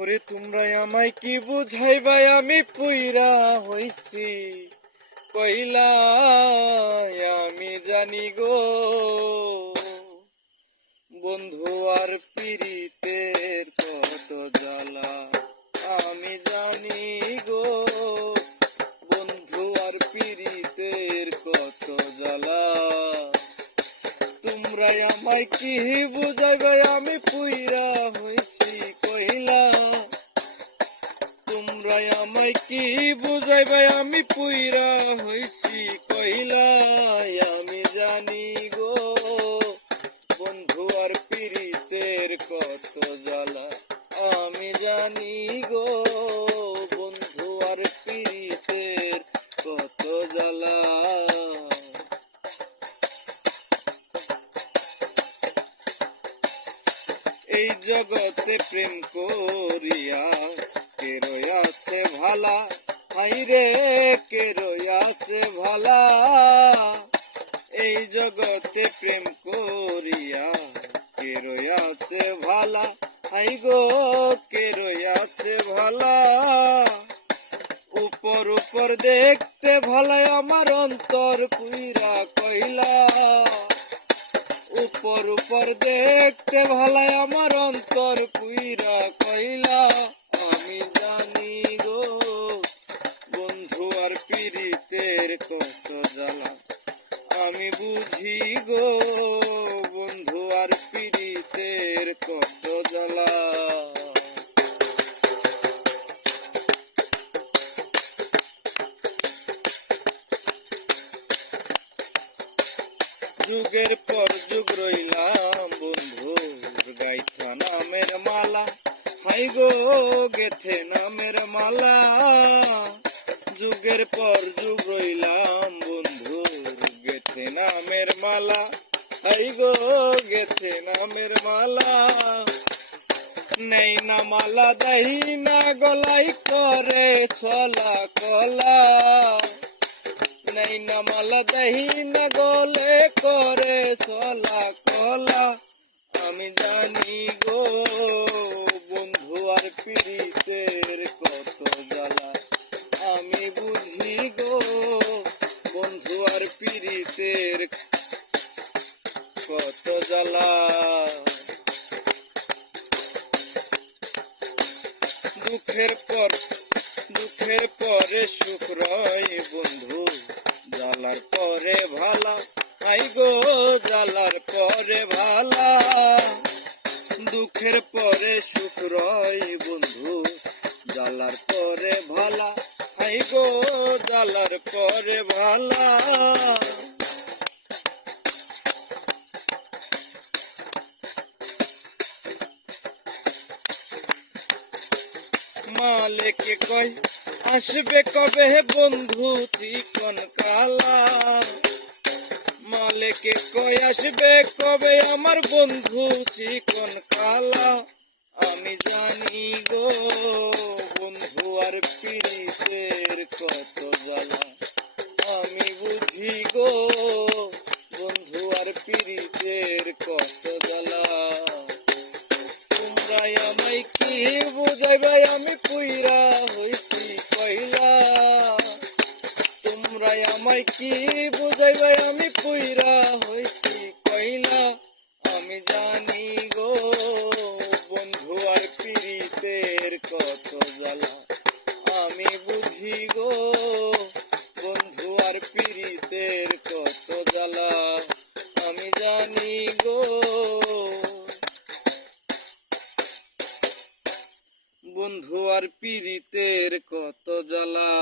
ওরে তোমরা আমায় কি বুঝাইবাই, আমি পুইরা হইছি কইলা আমি জানি গো। বন্ধু আর পীড়িতের কত জ্বালা আমি জানি গো। বন্ধু আর পীড়িতের কত জ্বালা। তোমরা আমায় কি বুঝাইবাই, আমি পুইরা হইছি কইলা। তোমরা আমায় কি বুঝাইবাই, আমি পুইরা হইছি কইলা আমি জানি গো। বন্ধু আর পীড়িতের কত জ্বালা আমি জানি গো। বন্ধু আর পীড়িতের কত জ্বালা। এই জগতে প্রেম করিয়া কে রয়াছে ভালা, হাইরে কে রয়াছে ভালা। এই জগতে প্রেম করিয়া কে রয়াছে ভালা, হাই গো কে রয়াছে ভালা। উপর উপর দেখতে ভালা, আমার অন্তর পুইরা কইলা। উপর উপর দেখতে ভালাই, আমার অন্তর পুইরা কইলা আমি জানি গো। বন্ধু আর পীড়িতের কত জ্বালা আমি বুঝি গো। বন্ধু আর পীড়িতের কত জ্বালা। যুগের পর যুগ রইলাম বন্ধুর গাইথা নামের মালা, হাই গো গেথে নামের মালা। যুগের পর যুগ রইলাম বন্ধুর গেথে নামের মালা, হাই গো গেথে নামের মালা। নেই না মালা দাহি না গলাই করে ছলা কলা। নেই না মালা দাহি না গলে করে ছলা কলা আমি জানি গো। বন্ধু আর পীড়িতের কত জ্বালা আমি বুঝি গো। বন্ধু আর পীড়িতের কত জ্বালা। দুঃখের পরে সুখ রয় বন্ধু, জ্বালার পরে ভালা, আই গো জ্বালার পরে ভালা। দুঃখের পরে সুখ রয় বন্ধু, জ্বালার পরে ভালা, আই গো জ্বালার পরে ভালা। মালেকে কই আসবে কবে বন্ধু চিকন কালা। মালেকে কই আসবে কবে আমার বন্ধু চিকন কালা আমি জানি গো। বন্ধু আর পীড়িতের কত জ্বালা আমি বুঝি গো। বন্ধু আর পীড়িতের কত জ্বালা। তোমরা আমায় কি বুঝাইবাই, আমি পুইরা হইছি কইলা। তোমরা আমায় কি বুঝাইবাই, আমি পুইরা হইছি কইলা আমি জানি গো। বন্ধু আর পীড়িতের কত জ্বালা আমি বুঝি গো। বন্ধু আর পীড়িতের কত জ্বালা আমি জানি গো। বন্ধু আর পীড়িতের কত জ্বালা।